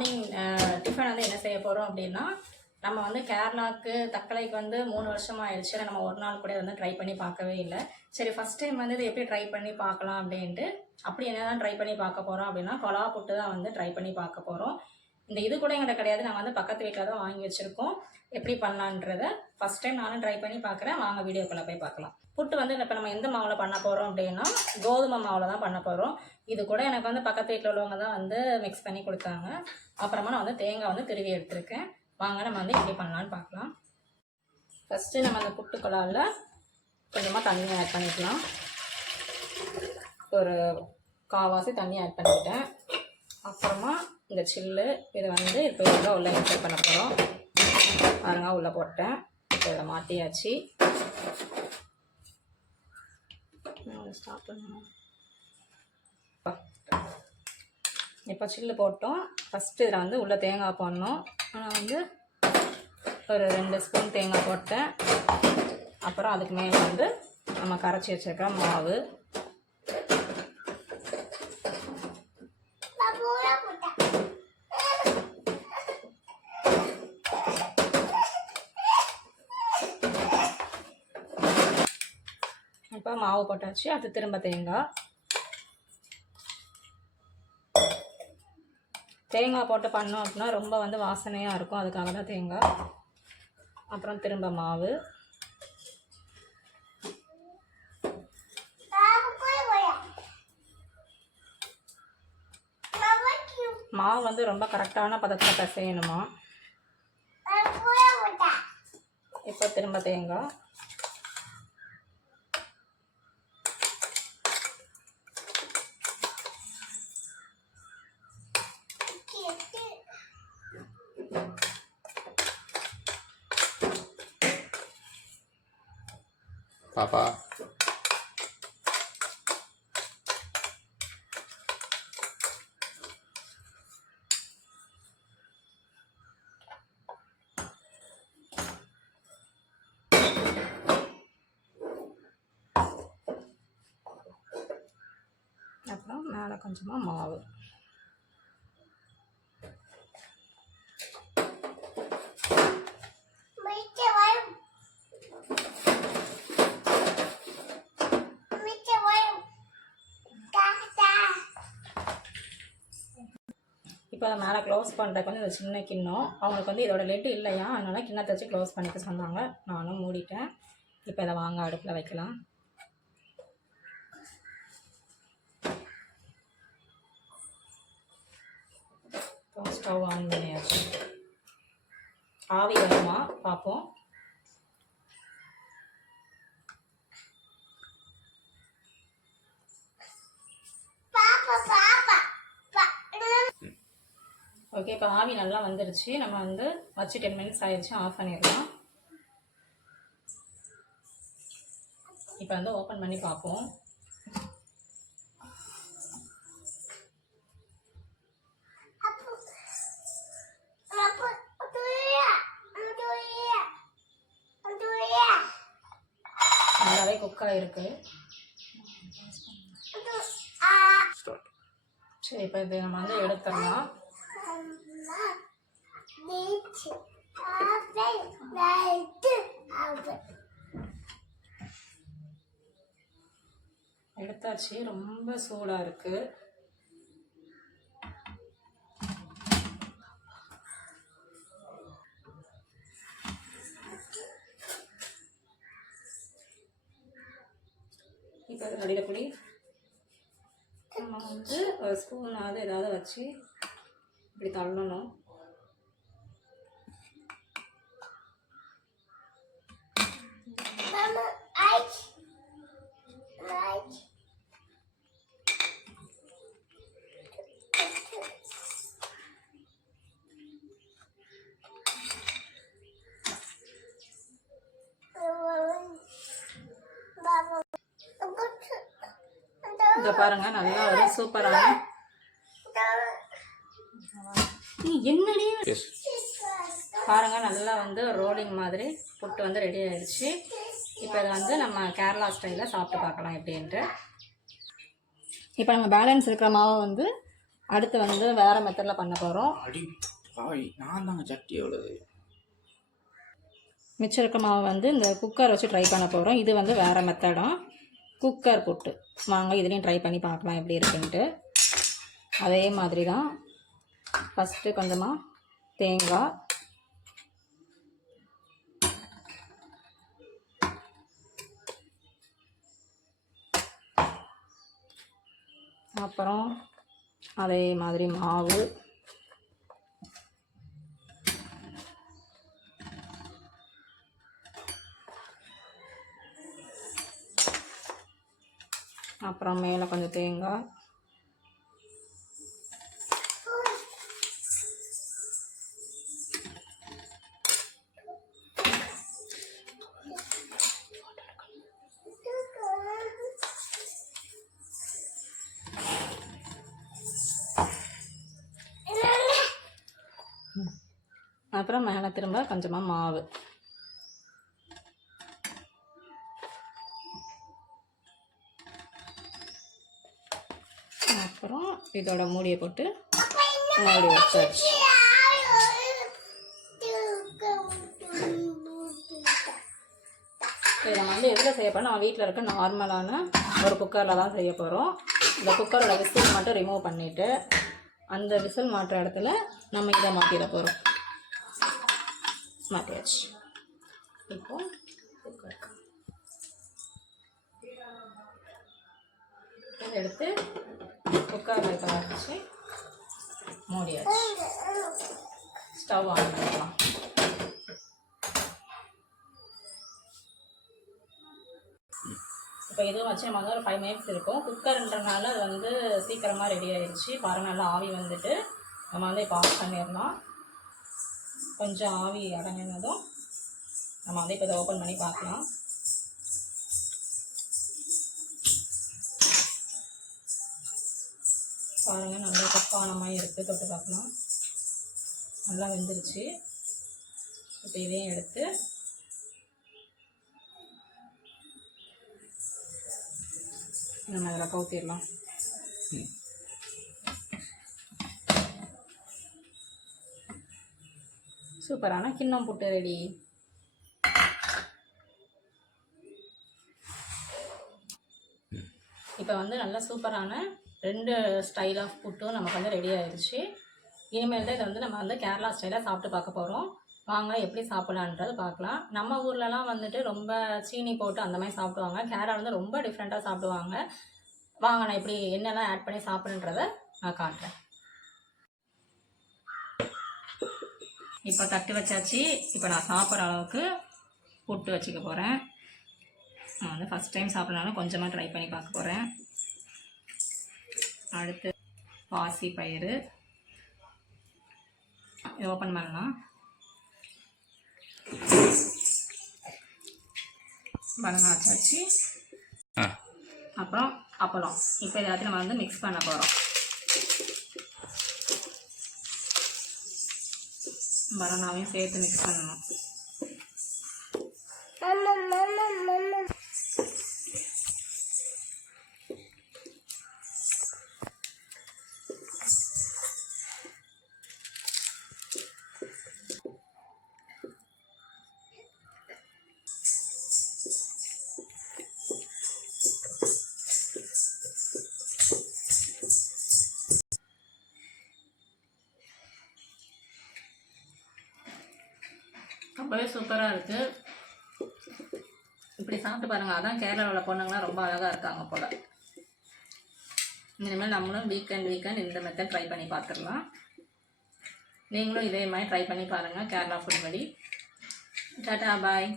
Morning tiffin வந்து என்ன செய்ய போகிறோம் அப்படின்னா நம்ம வந்து கேரளாவுக்கு தக்கலைக்கு வந்து மூணு வருஷம் ஆயிடுச்சு. அதை நம்ம ஒரு நாள் கூட வந்து ட்ரை பண்ணி பார்க்கவே இல்லை. சரி ஃபஸ்ட் டைம் வந்து இது எப்படி ட்ரை பண்ணி பார்க்கலாம் அப்படின்ட்டு அப்படி என்ன தான் ட்ரை பண்ணி பார்க்க போகிறோம் அப்படின்னா கொலா புட்டு தான் வந்து ட்ரை பண்ணி பார்க்க போகிறோம் இந்த இது கூட எங்கிட்ட கிடையாது. நாங்கள் வந்து பக்கத்து வீட்டில் தான் வாங்கி வச்சுருக்கோம். எப்படி பண்ணலான்றத ஃபஸ்ட் டைம் நானும் ட்ரை பண்ணி பார்க்குறேன் வாங்க வீடியோக்குள்ளே போய் பார்க்கலாம். புட்டு வந்து இப்போ நம்ம எந்த மாவில் பண்ண போகிறோம் அப்படின்னா கோதுமை மாவில் தான் பண்ண போகிறோம் இது கூட எனக்கு வந்து பக்கத்து வீட்டில் உள்ளவங்க தான் வந்து மிக்ஸ் பண்ணி கொடுத்தாங்க. அப்புறமா நான் வந்து தேங்காய் வந்து திருவி எடுத்திருக்கேன். வாங்க நம்ம வந்து எப்படி பண்ணலான்னு பார்க்கலாம். ஃபஸ்ட்டு நம்ம அந்த புட்டு கொஞ்சமாக தண்ணி ஆட் பண்ணிக்கலாம். ஒரு காவாசி தண்ணி ஆட் பண்ணிக்கிட்டேன். அப்புறமா இந்த சில்லு இதை வந்து இப்போ இதில் உள்ள இன்சர்ட் பண்ண போகிறோம் பாருங்க உள்ளே போட்டேன். இப்போ இதை மாட்டியாச்சு பண்ணணும் இப்போ சில்லு போட்டோம். ஃபஸ்ட்டு இதில் வந்து உள்ளே தேங்காய் போடணும் ஆனால் வந்து ஒரு ரெண்டு ஸ்பூன் தேங்காய் போட்டேன். அப்புறம் அதுக்கு மேலே வந்து நம்ம கரைச்சி வச்சுருக்க மாவு. இப்போ மாவு போட்டாச்சு. அது திரும்ப தேங்காய். தேங்காய் போட்டு பண்ணோம் அப்படின்னா ரொம்ப வந்து வாசனையாக இருக்கும். அதுக்காக தான் தேங்காய். அப்புறம் திரும்ப மாவு. மாவு வந்து ரொம்ப கரெக்டான பதத்தில் பிசையணுமா இப்போ திரும்ப தேங்காய். பாப்பா அப்புறம் மேலே கொஞ்சமாக மாவு இப்போ மேலே க்ளோஸ் பண்ணுறதுக்கு வந்து இந்த சின்ன கிண்ணம். அவங்களுக்கு வந்து இதோட லெட்டு இல்லையா? அதனால் கிண்ணத்தை வச்சு க்ளோஸ் பண்ணிக்க சொன்னாங்க. நானும் மூடிட்டேன். இப்போ இதை வாங்க அடுப்பில் வைக்கலாம். ஸ்டவ் ஆன் பண்ணியாச்சு. ஆவி வருமா? பார்ப்போம். இப்போ ஆவி நல்லா வந்துருச்சு. நம்ம வந்து வச்சு டென் மினிட்ஸ் ஆயிடுச்சு. ஆஃப் பண்ணிடலாம். இப்போ வந்து ஓப்பன் பண்ணி பார்ப்போம். நல்லாவே குக் ஆகிருக்கு சரி இப்போ இது நம்ம வந்து எடுத்துடலாம். எடுத்தாச்சு. ரொம்ப சூடாக இருக்குது இப்போ அடியில் அடிக்கடி நம்ம வந்து ஸ்பூன் ஸ்பூனாவது ஏதாவது வச்சு இப்படி தள்ளணும். இதை பாருங்க நல்லா ஒரு சூப்பரான நீ என்னடி? பாருங்க நல்லா வந்து ரோலிங் மாதிரி புட்டு வந்து ரெடி ஆயிடுச்சு. இப்போ இதை வந்து நம்ம கேரளா ஸ்டைலில் சாப்பிட்டு பார்க்கலாம் எப்படின்ட்டு. இப்போ நம்ம பேலன்ஸ் இருக்கிற மாவை வந்து அடுத்து வந்து வேறு மெத்தடில் பண்ண போகிறோம் நான் தாங்க சட்டி எவ்வளவு. மிச்சம் இருக்க மாவு வந்து இந்த குக்கர் வச்சு ட்ரை பண்ண போகிறோம் இது வந்து வேறு மெத்தடம் குக்கர் புட்டு. வாங்க இதுலேயும் ட்ரை பண்ணி பார்க்கலாம் எப்படி இருக்குன்ட்டு. அதே மாதிரி தான் ஃபஸ்ட்டு கொஞ்சமாக தேங்காய் அப்புறம் அதே மாதிரி மாவு. அப்புறம் மேலே கொஞ்சம் தேங்காய். அப்புறம் மேலே திரும்ப கொஞ்சமாக மாவு. அப்புறம் இதோட மூடியை போட்டு மூடி வச்சாச்சு. இதை வந்து எதில் செய்ய போகிறோம் நம்ம வீட்டில் இருக்க நார்மலான ஒரு குக்கரில் தான் செய்ய போகிறோம் இந்த குக்கரோட விசில் மட்டும் ரிமூவ் பண்ணிவிட்டு அந்த விசில் மாட்டுற இடத்துல நம்ம இதை மாற்றிட போகிறோம் மாட்டியாச்சு இப்போ குக்கர் இதை எடுத்து குக்கரில் இருக்க வச்சு மூடியாச்சு ஸ்டவ் ஆன் பண்ணலாம் இப்போ இதுவும் வச்சு நம்ம ஒரு ஃபைவ் மினிட்ஸ் இருக்கும் குக்கர்ன்றனால அது வந்து சீக்கிரமாக ரெடி ஆயிடுச்சு பாருங்கள் நல்லா ஆவி வந்துட்டு நம்ம வந்து இப்போ ஆஃப் பண்ணிடலாம் கொஞ்சம் ஆவி அடங்கினதும் நம்ம வந்து இப்போ இதை ஓப்பன் பண்ணி பார்க்கலாம். பாருங்கள் நல்லா குக்கான எடுத்து இருக்குது தொட்டு பார்க்கலாம். நல்லா வெந்துருச்சு. இப்போ இதையும் எடுத்து நம்ம அதில் கவுத்திடலாம். சூப்பரான கிண்ணம் புட்டு ரெடி இப்போ வந்து நல்ல சூப்பரான ரெண்டு ஸ்டைல் ஆஃப் புட்டும் நமக்கு வந்து ரெடி ஆயிடுச்சு இனிமேல் தான் இதை வந்து நம்ம வந்து கேரளா ஸ்டைலாக சாப்பிட்டு பார்க்க போகிறோம் வாங்க எப்படி சாப்பிடலான்றது பார்க்கலாம். நம்ம ஊர்லலாம் வந்துட்டு ரொம்ப சீனி போட்டு அந்த மாதிரி சாப்பிடுவாங்க. கேரளா வந்து ரொம்ப டிஃப்ரெண்ட்டாக சாப்பிடுவாங்க. வாங்க நான் இப்படி என்னெல்லாம் ஆட் பண்ணி சாப்பிடுன்றதை நான் காட்டுறேன். இப்போ தட்டு வச்சாச்சு. இப்போ நான் சாப்பிட்ற அளவுக்கு புட்டு வச்சுக்க போகிறேன் நான் வந்து ஃபஸ்ட் டைம் சாப்பிட்றனால கொஞ்சமாக ட்ரை பண்ணி பார்க்க போகிறேன் அடுத்து பாசி பயிறு. இது ஓப்பன் பண்ணலாம். பனானா வச்சாச்சு அப்புறம் அப்பளம். இப்போ எல்லாத்தையும் நம்ம வந்து மிக்ஸ் பண்ண போகிறோம் பனானாவையும் சேர்த்து மிக்ஸ் பண்ணணும். சூப்பராக இருக்குது இப்படி சாப்பிட்டு பாருங்கள் அதான் கேரளாவில் பொண்ணுங்களாம் ரொம்ப அழகாக இருக்காங்க போல். இனிமேல் நம்மளும் வீக்கெண்ட் வீக்கெண்ட் இந்த மெத்தட் ட்ரை பண்ணி பார்த்துடலாம். நீங்களும் இதே மாதிரி ட்ரை பண்ணி பாருங்கள் கேரளா ஃபுட் படி. Tata bye